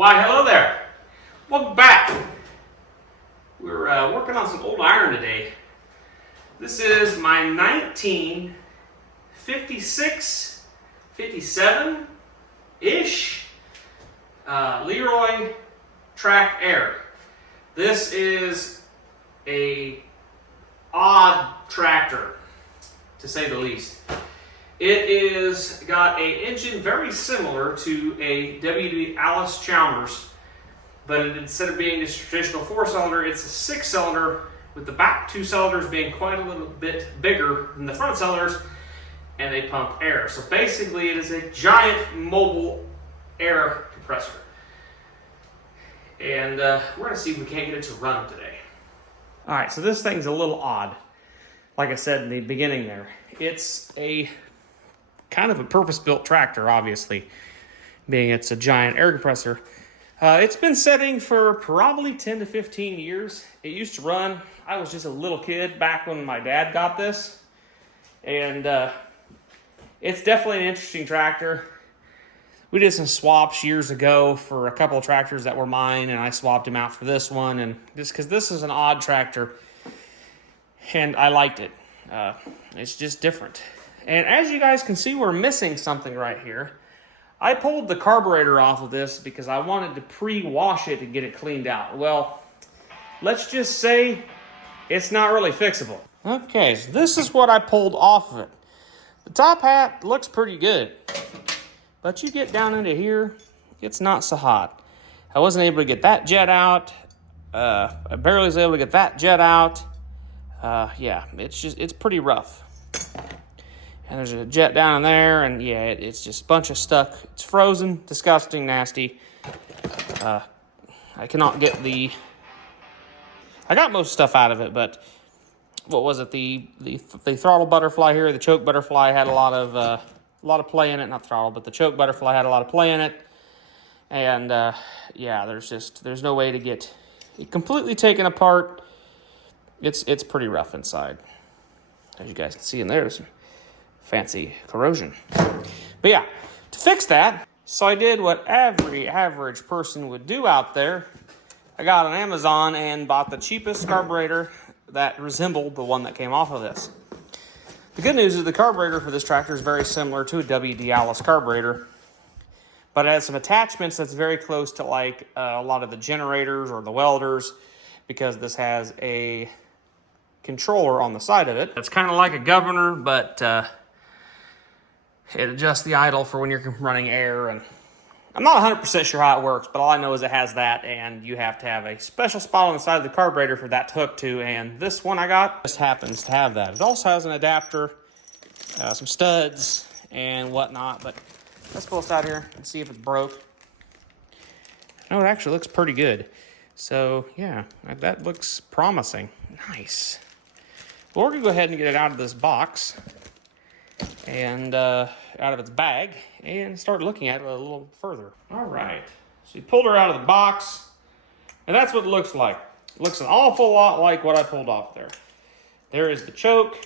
Why, hello there. Welcome back. We're working on some old iron today. This is my 1956, 57-ish Leroy Track Air. This is a odd tractor, to say the least. It is got an engine very similar to a WD Alice Chalmers, but instead of being this traditional 4-cylinder, it's a 6-cylinder with the back 2 cylinders being quite a little bit bigger than the front cylinders, and they pump air. So basically it is a giant mobile air compressor. And we're going to see if we can't get it to run today. Alright, so this thing's a little odd. Like I said in the beginning there, it's a kind of a purpose-built tractor, obviously, being it's a giant air compressor. It's been setting for probably 10 to 15 years. It used to run. I was just a little kid back when my dad got this. And it's definitely an interesting tractor. We did some swaps years ago for a couple of tractors that were mine, and I swapped them out for this one. And just because this is an odd tractor, and I liked it. It's just different. And as you guys can see, we're missing something right here. I pulled the carburetor off of this because I wanted to pre-wash it to get it cleaned out. Well, let's just say it's not really fixable. Okay, so this is what I pulled off of it. The top hat looks pretty good, but you get down into here, it's not so hot. I wasn't able to get that jet out. I barely was able to get that jet out. Yeah, it's pretty rough. And there's a jet down in there, and yeah, it's just a bunch of stuff. It's frozen, disgusting, nasty. I cannot get I got most stuff out of it, but what was it? The throttle butterfly here, the choke butterfly had a lot of play in it. Not throttle, but the choke butterfly had a lot of play in it. And yeah, there's no way to get it completely taken apart. It's pretty rough inside, as you guys can see in there. There's some fancy corrosion. But yeah, to fix that, so I did what every average person would do out there. I got on Amazon and bought the cheapest carburetor that resembled the one that came off of this. The good news is the carburetor for this tractor is very similar to a WD Alice carburetor, but it has some attachments that's very close to like a lot of the generators or the welders, because this has a controller on the side of it. It's kind of like a governor, but it adjusts the idle for when you're running air, and I'm not 100% sure how it works, but all I know is it has that, and you have to have a special spot on the side of the carburetor for that to hook to, and this one I got just happens to have that. It also has an adapter, some studs, and whatnot, but let's pull this out here and see if it's broke. No, it actually looks pretty good. So, yeah, that looks promising. Nice. Well, we're going to go ahead and get it out of this box and out of its bag and start looking at it a little further. All right. So you pulled her out of the box, and that's what it looks like. It looks an awful lot like what I pulled off there. There is the choke,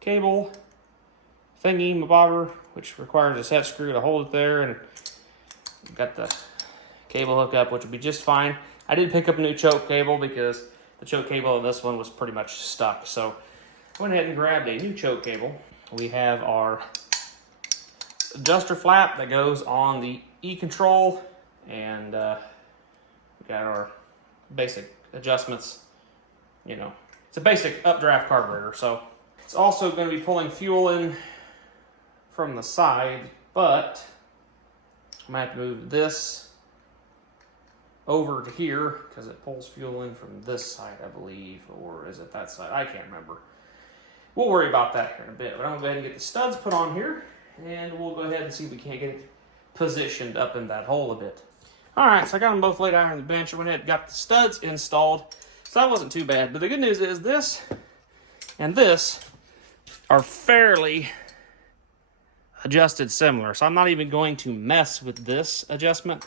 cable, thingy, mabobber, which requires a set screw to hold it there, and you've got the cable hookup, which would be just fine. I did pick up a new choke cable because the choke cable in this one was pretty much stuck. So I went ahead and grabbed a new choke cable. We have our adjuster flap that goes on the E-control, and we got our basic adjustments. You know, it's a basic updraft carburetor. So it's also going to be pulling fuel in from the side, but I'm going to have to move this over to here because it pulls fuel in from this side, I believe, or is it that side? I can't remember. We'll worry about that here in a bit, but I'm going to go ahead and get the studs put on here, and we'll go ahead and see if we can't get it positioned up in that hole a bit. All right, so I got them both laid out on the bench. I went ahead and got the studs installed, so that wasn't too bad. But the good news is this and this are fairly adjusted similar, so I'm not even going to mess with this adjustment.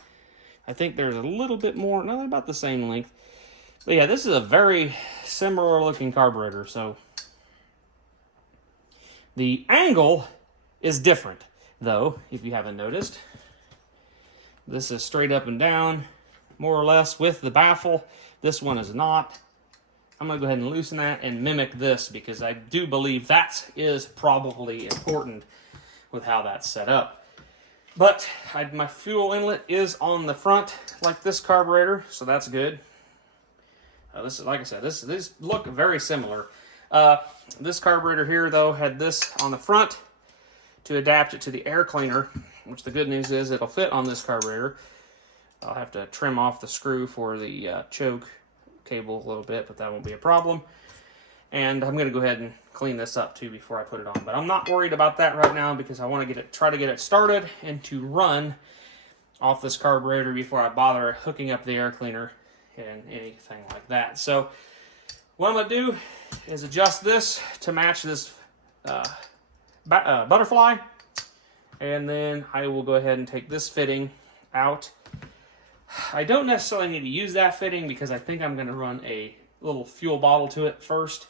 I think there's a little bit more, no, about the same length. But yeah, this is a very similar looking carburetor, so the angle is different, though, if you haven't noticed. This is straight up and down, more or less, with the baffle. This one is not. I'm going to go ahead and loosen that and mimic this because I do believe that is probably important with how that's set up. But my fuel inlet is on the front like this carburetor, so that's good. This is, like I said, these look very similar. This carburetor here, though, had this on the front to adapt it to the air cleaner, which the good news is it'll fit on this carburetor. I'll have to trim off the screw for the choke cable a little bit, but that won't be a problem. And I'm going to go ahead and clean this up too before I put it on. But I'm not worried about that right now because I want to try to get it started and to run off this carburetor before I bother hooking up the air cleaner and anything like that. So what I'm going to do is adjust this to match this butterfly, and then I will go ahead and take this fitting out. I don't necessarily need to use that fitting because I think I'm going to run a little fuel bottle to it first,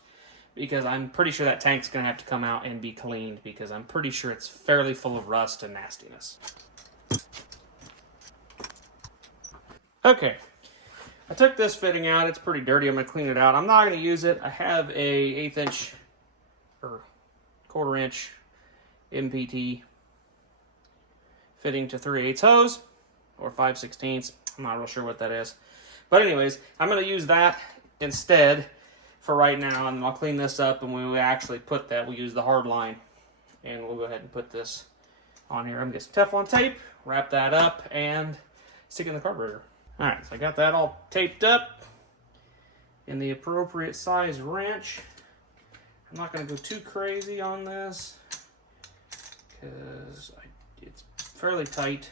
because I'm pretty sure that tank's going to have to come out and be cleaned because I'm pretty sure it's fairly full of rust and nastiness. Okay, I took this fitting out. It's pretty dirty. I'm going to clean it out. I'm not going to use it. I have a 1/8 inch or 1/4 inch MPT fitting to 3/8 hose or 5/16. I'm not real sure what that is. But anyways, I'm going to use that instead for right now, and I'll clean this up, and when we actually put that, we'll use the hard line, and we'll go ahead and put this on here. I'm going to get some Teflon tape, wrap that up, and stick it in the carburetor. All right, so I got that all taped up in the appropriate size wrench. I'm not going to go too crazy on this because it's fairly tight.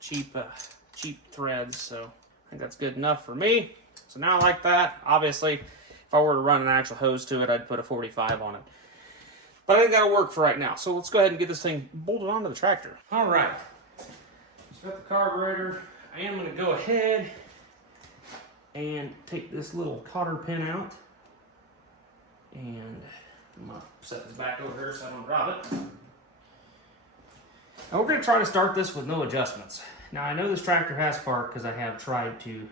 Cheap threads, so I think that's good enough for me. So now I like that. Obviously, if I were to run an actual hose to it, I'd put a 45 on it. But I think that'll work for right now. So let's go ahead and get this thing bolted onto the tractor. All right, just got the carburetor. I am going to go ahead and take this little cotter pin out, and I'm going to set this back over here so I don't drop it. And we're going to try to start this with no adjustments. Now, I know this tractor has spark because I have tried to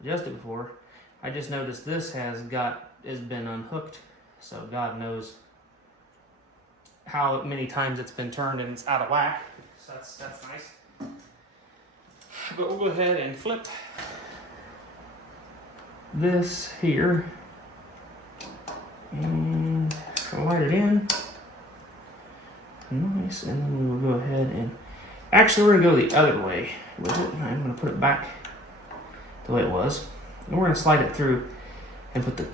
adjust it before. I just noticed this has been unhooked, so God knows how many times it's been turned and it's out of whack. So that's nice. But we'll go ahead and flip this here and slide it in. Nice, and then we will go ahead and actually we're gonna go the other way with it. I'm gonna put it back the way it was, and we're gonna slide it through and put the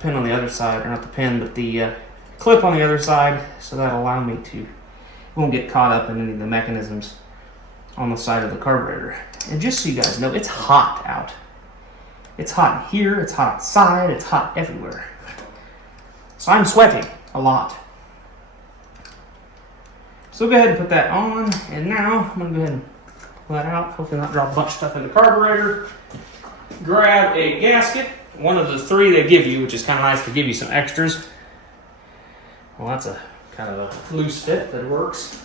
pin on the other side, or not the pin, but the clip on the other side, so that'll allow me to, it won't get caught up in any of the mechanisms on the side of the carburetor. And just so you guys know, it's hot out. It's hot in here, it's hot outside, it's hot everywhere. So I'm sweating a lot. So go ahead and put that on, and now I'm going to go ahead and pull that out, hopefully not drop a bunch of stuff in the carburetor. Grab a gasket, one of the 3 they give you, which is kind of nice to give you some extras. Well, that's a kind of a loose fit that works.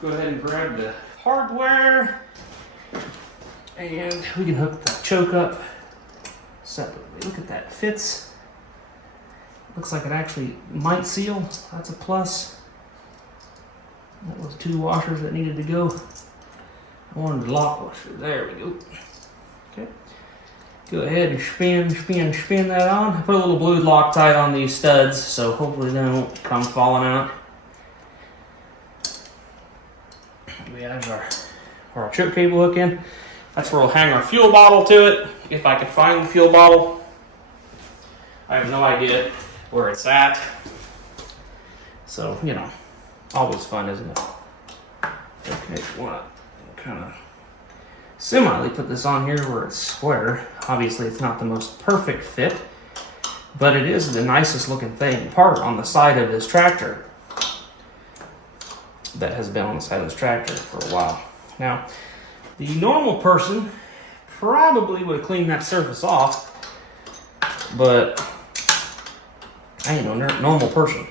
Go ahead and grab the hardware, and we can hook the choke up separately. Look at that, it fits. Looks like it actually might seal, that's a plus. That was 2 washers that needed to go. I wanted the lock washer. There we go. Okay. Go ahead and spin that on. I put a little blued Loctite on these studs, so hopefully they won't come falling out. We have our choke cable hook in. That's where we'll hang our fuel bottle to it. If I can find the fuel bottle. I have no idea where it's at. So, you know. Always fun, isn't it? Okay, want to kind of semi put this on here where it's square. Obviously, it's not the most perfect fit, but it is the nicest looking part on the side of this tractor that has been on the side of this tractor for a while. Now, the normal person probably would have cleaned that surface off, but I ain't no normal person.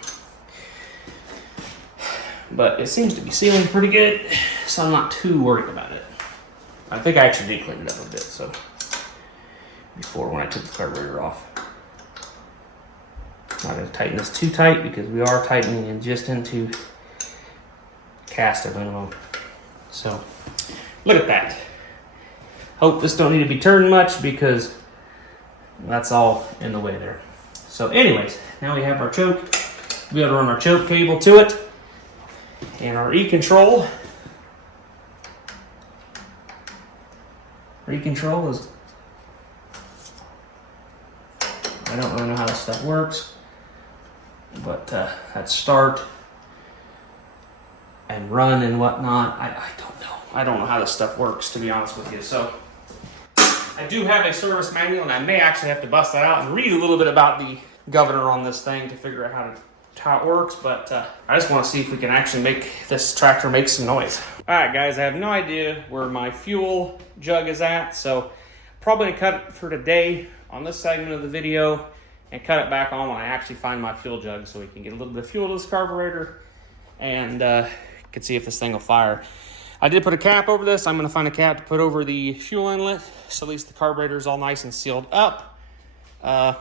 but it seems to be sealing pretty good, so I'm not too worried about it. I think I actually did clean it up a bit, so before when I took the carburetor off. Not going to tighten this too tight because we are tightening it just into cast aluminum. So look at that. Hope this don't need to be turned much because that's all in the way there. So anyways, now we have our choke. We got to run our choke cable to it and our E-control. E-control is, I don't really know how this stuff works, but that's start and run and whatnot. I don't know. I don't know how this stuff works, to be honest with you. So I do have a service manual, and I may actually have to bust that out and read a little bit about the governor on this thing to figure out how it works. But I just want to see if we can actually make this tractor make some noise. All right, guys, I have no idea where my fuel jug is at, so probably gonna cut it for today on this segment of the video and cut it back on when I actually find my fuel jug so we can get a little bit of fuel to this carburetor and can see if this thing will fire. I did put a cap over this. I'm going to find a cap to put over the fuel inlet so at least the carburetor is all nice and sealed up. I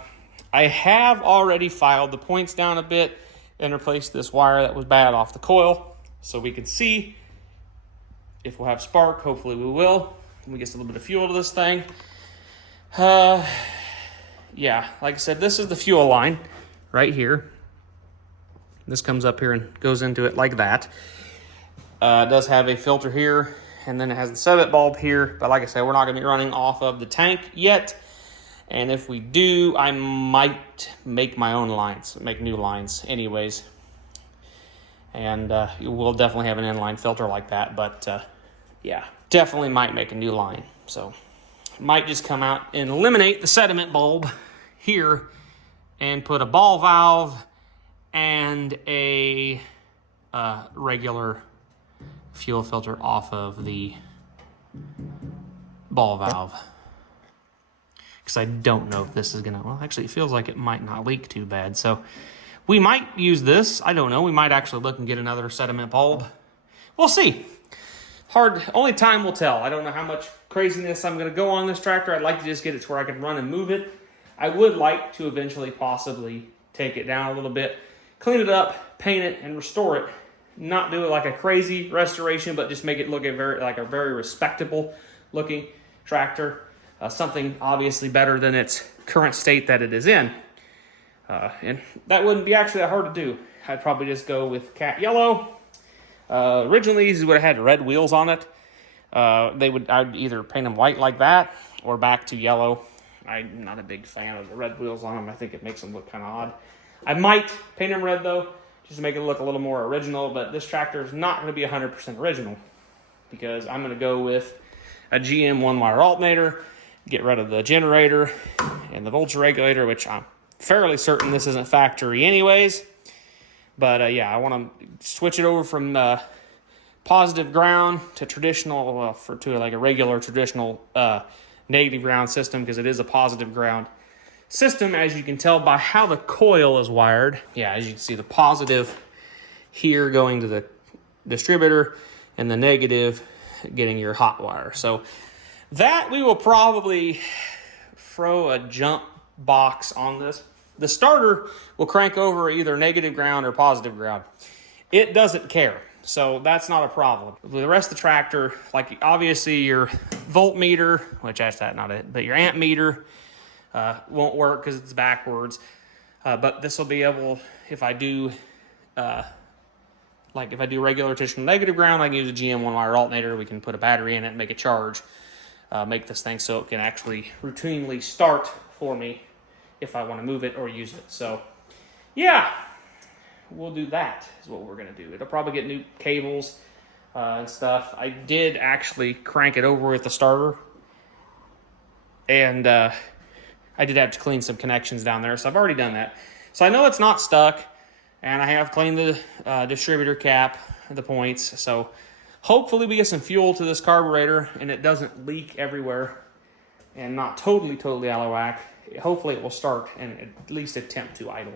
have already filed the points down a bit and replaced this wire that was bad off the coil so we can see if we'll have spark. Hopefully we will. We get a little bit of fuel to this thing. Yeah, like I said, this is the fuel line right here. This comes up here and goes into it like that. It does have a filter here, and then it has the 7 bulb here. But like I said, we're not going to be running off of the tank yet. And if we do, I might make my own lines, make new lines anyways. And we'll definitely have an inline filter like that. But yeah, definitely might make a new line. So might just come out and eliminate the sediment bulb here and put a ball valve and a regular fuel filter off of the ball valve. Because I don't know if this is gonna, well, actually it feels like it might not leak too bad. So we might use this. I don't know. We might actually look and get another sediment bulb. We'll see. Only time will tell. I don't know how much craziness I'm gonna go on this tractor. I'd like to just get it to where I can run and move it. I would like to eventually possibly take it down a little bit, clean it up, paint it, and restore it. Not do it like a crazy restoration, but just make it look like a very respectable looking tractor. Something obviously better than its current state that it is in. And that wouldn't be actually that hard to do. I'd probably just go with cat yellow. Originally, these would have had red wheels on it. I'd either paint them white like that or back to yellow. I'm not a big fan of the red wheels on them. I think it makes them look kind of odd. I might paint them red though, just to make it look a little more original, but this tractor is not going to be 100% original because I'm going to go with a GM 1-wire alternator, get rid of the generator and the voltage regulator, which I'm fairly certain this isn't factory anyways. But yeah, I want to switch it over from positive ground to traditional, to like a regular traditional negative ground system, because it is a positive ground system, as you can tell by how the coil is wired. Yeah, as you can see, the positive here going to the distributor and the negative getting your hot wire. So that we will probably throw a jump box on this. The starter will crank over either negative ground or positive ground. It doesn't care, so that's not a problem. With the rest of the tractor, like obviously your voltmeter, which that's not it, but your amp meter won't work because it's backwards. But this will be able, if I do regular traditional negative ground, I can use a GM 1-wire alternator. We can put a battery in it and make it charge. Make this thing so it can actually routinely start for me if I want to move it or use it. So yeah, we'll do that is what we're going to do. It'll probably get new cables and stuff. I did actually crank it over with the starter, and I did have to clean some connections down there, so I've already done that. So I know it's not stuck, and I have cleaned the distributor cap, the points. So hopefully we get some fuel to this carburetor and it doesn't leak everywhere and not totally out of whack. Hopefully it will start and at least attempt to idle.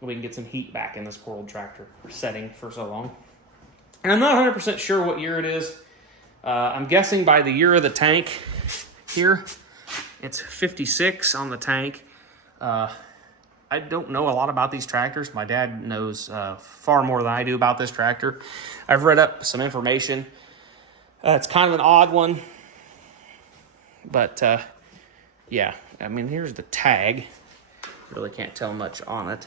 We can get some heat back in this poor old tractor for setting for so long. And I'm not 100% sure what year it is. I'm guessing by the year of the tank here, it's 56 on the tank. I don't know a lot about these tractors. My dad knows far more than I do about this tractor. I've read up some information. It's kind of an odd one. But, yeah. I mean, here's the tag. Really can't tell much on it.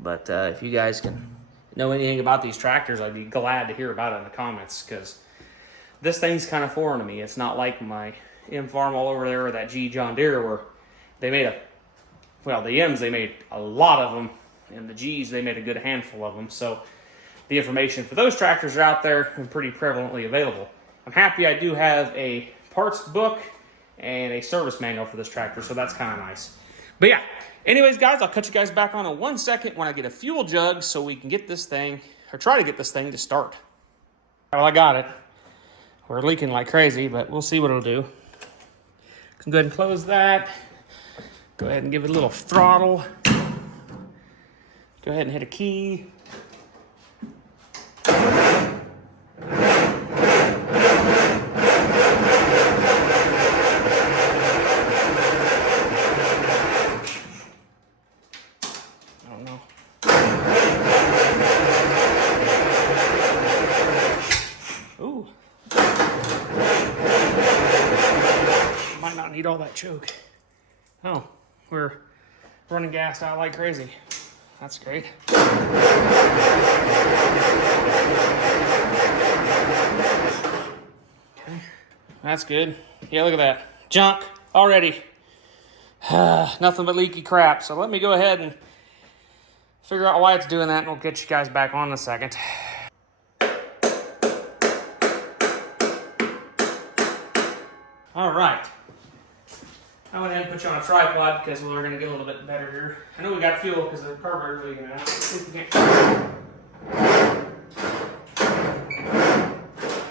But if you guys can know anything about these tractors, I'd be glad to hear about it in the comments, because this thing's kind of foreign to me. It's not like my M Farm all over there or that G John Deere where they made the M's, they made a lot of them, and the G's, they made a good handful of them. So the information for those tractors are out there and pretty prevalently available. I'm happy I do have a parts book and a service manual for this tractor, so that's kind of nice. But yeah, anyways, guys, I'll cut you guys back on in 1 second when I get a fuel jug so we can get this thing, or try to get this thing to start. Well, I got it. We're leaking like crazy, but we'll see what it'll do. Can go ahead and close that. Go ahead and give it a little throttle. Go ahead and hit a key. Need all that choke. Oh, we're running gas out like crazy. That's great. Okay, that's good. Yeah, look at that. Junk already. Nothing but leaky crap. So let me go ahead and figure out why it's doing that, and we'll get you guys back on in a second. All right. I went ahead and put you on a tripod because we're going to get a little bit better here. I know we got fuel because the carburetor's leaking out. Let's see if we can't.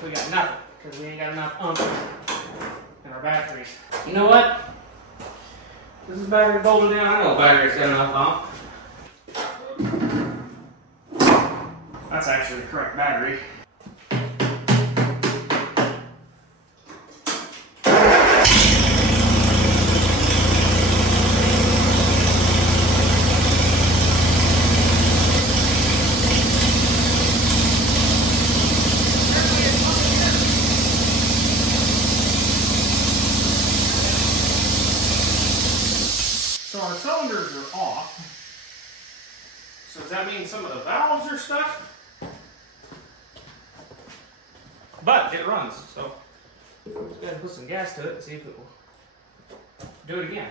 We got nothing because we ain't got enough oomph in our batteries. You know what? This is battery bolted down. I know battery's got enough oomph. That's actually the correct battery. So our cylinders are off. So does that mean some of the valves are stuck? But it runs, so let's go ahead and put some gas to it and see if it will do it again.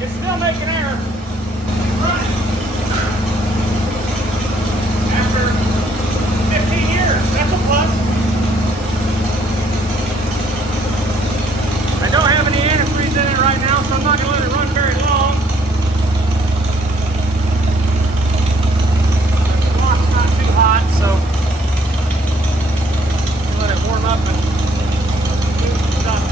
It's still making air. Running. After 15 years, that's a plus. I don't have any antifreeze in it right now, so I'm not going to let it run very long. The block's not too hot, so let it warm up and do some stuff.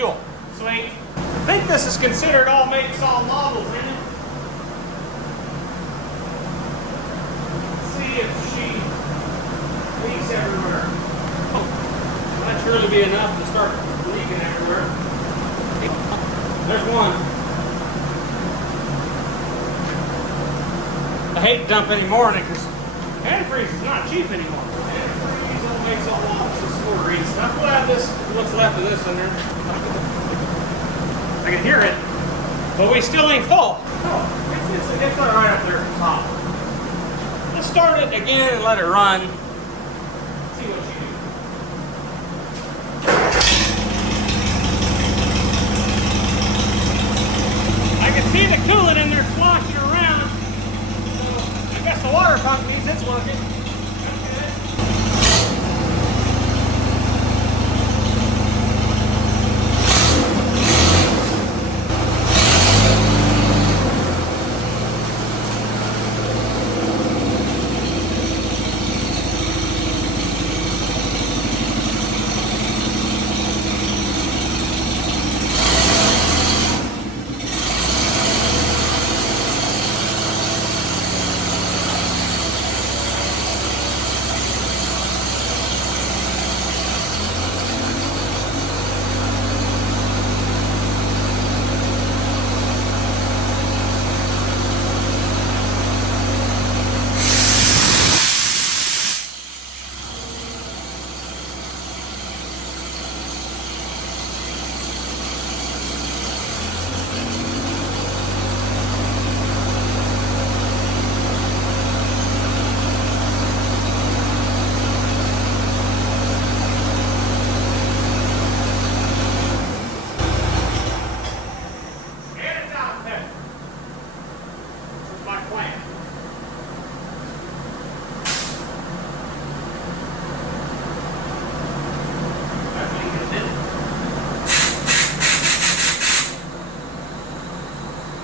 fuel. Sweet. I think this is considered all makes, all models, isn't it? Let's see if she leaks everywhere. Oh, that surely be enough to start leaking everywhere. There's one. I hate to dump any more in it because antifreeze is not cheap anymore. Antifreeze all makes all models. This is more grease. I'm glad what's left of this in there. I can hear it, but we still ain't full. Oh, it's right up there at the top. Let's start it again and let it run. See what you do. I can see the coolant in there sloshing around. So I guess the water pump means it's working.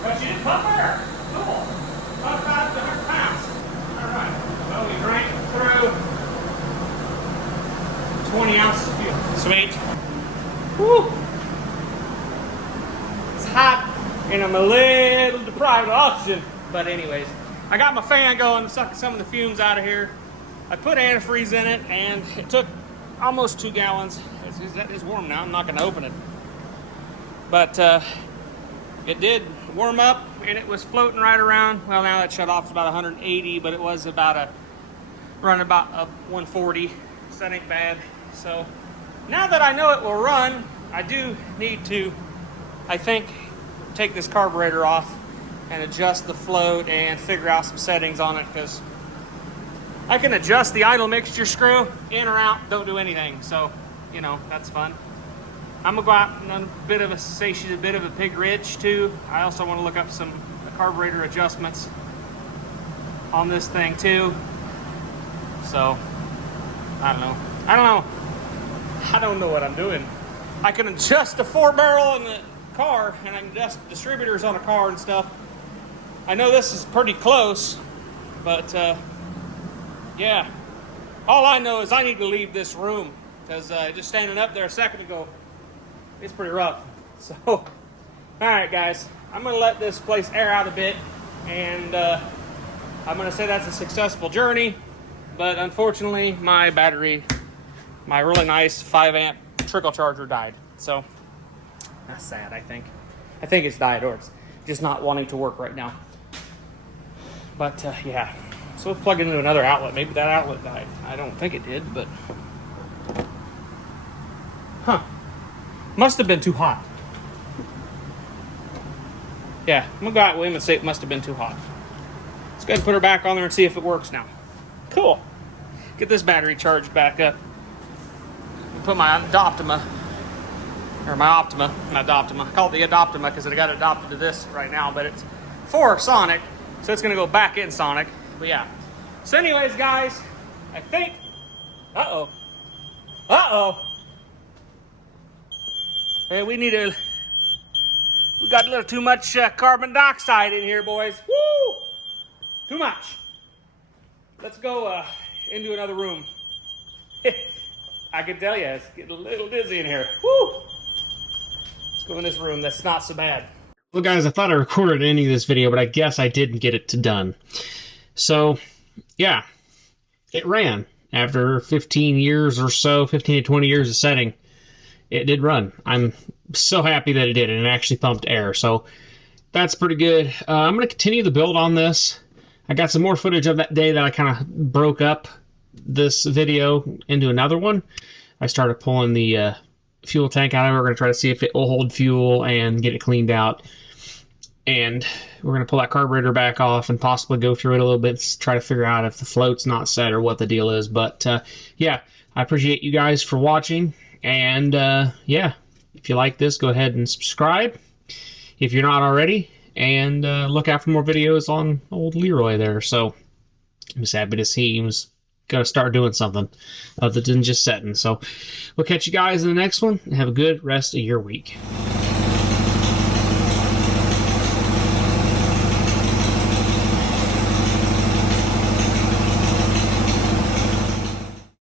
But you did pump air. Cool. About 100 pounds. All right. Well, we drank through 20 ounces of fuel. Sweet. Woo. It's hot, and I'm a little deprived of oxygen. But anyways, I got my fan going, sucking some of the fumes out of here. I put antifreeze in it, and it took almost 2 gallons. It's warm now. I'm not going to open it. But it did warm up, and it was floating right around. Well, now that shut off is about 180, but it was about running about 140, so that ain't bad. So now that I know it will run, I do need to, I think, take this carburetor off and adjust the float and figure out some settings on it, because I can adjust the idle mixture screw in or out, don't do anything. So, you know, that's fun. I'm gonna go out and say she's a bit of a pig rich too. I also want to look up some carburetor adjustments on this thing too. So, I don't know. I don't know what I'm doing. I can adjust the 4-barrel in the car, and I can adjust distributors on a car and stuff. I know this is pretty close, but yeah. All I know is I need to leave this room, because just standing up there a second ago, it's pretty rough. So, all right, guys, I'm gonna let this place air out a bit, and I'm gonna say that's a successful journey. But unfortunately, my battery, my really nice 5-amp trickle charger, died. So that's sad. I think it's died, or it's just not wanting to work right now. But yeah, so let's plug it into another outlet. Maybe that outlet died. I don't think it did, but must have been too hot. Yeah, I'm gonna go out with him and say it must have been too hot. Let's go ahead and put her back on there and see if it works now. Cool. Get this battery charged back up. Put my Adoptima, or my Optima, not Adoptima. I call it the Adoptima because I got it adopted to this right now, but it's for Sonic, so it's gonna go back in Sonic. But yeah. So anyways, guys, I think, hey, we got a little too much carbon dioxide in here, boys. Woo! Too much. Let's go into another room. I can tell you, it's getting a little dizzy in here. Woo! go in this room. That's not so bad. Well, guys, I thought I recorded any of this video, but I guess I didn't get it done. So, yeah, it ran. After 15 years or so, 15 to 20 years of setting, it did run. I'm so happy that it did, and it actually pumped air. So that's pretty good. I'm going to continue the build on this. I got some more footage of that day that I kind of broke up this video into another one. I started pulling the fuel tank out of it. We're going to try to see if it will hold fuel and get it cleaned out. And we're going to pull that carburetor back off and possibly go through it a little bit, try to figure out if the float's not set or what the deal is. But, yeah, I appreciate you guys for watching. And, yeah, if you like this, go ahead and subscribe if you're not already. And look out for more videos on old Leroy there. So I'm just happy to see he was going to start doing something other than just setting. So we'll catch you guys in the next one. And have a good rest of your week.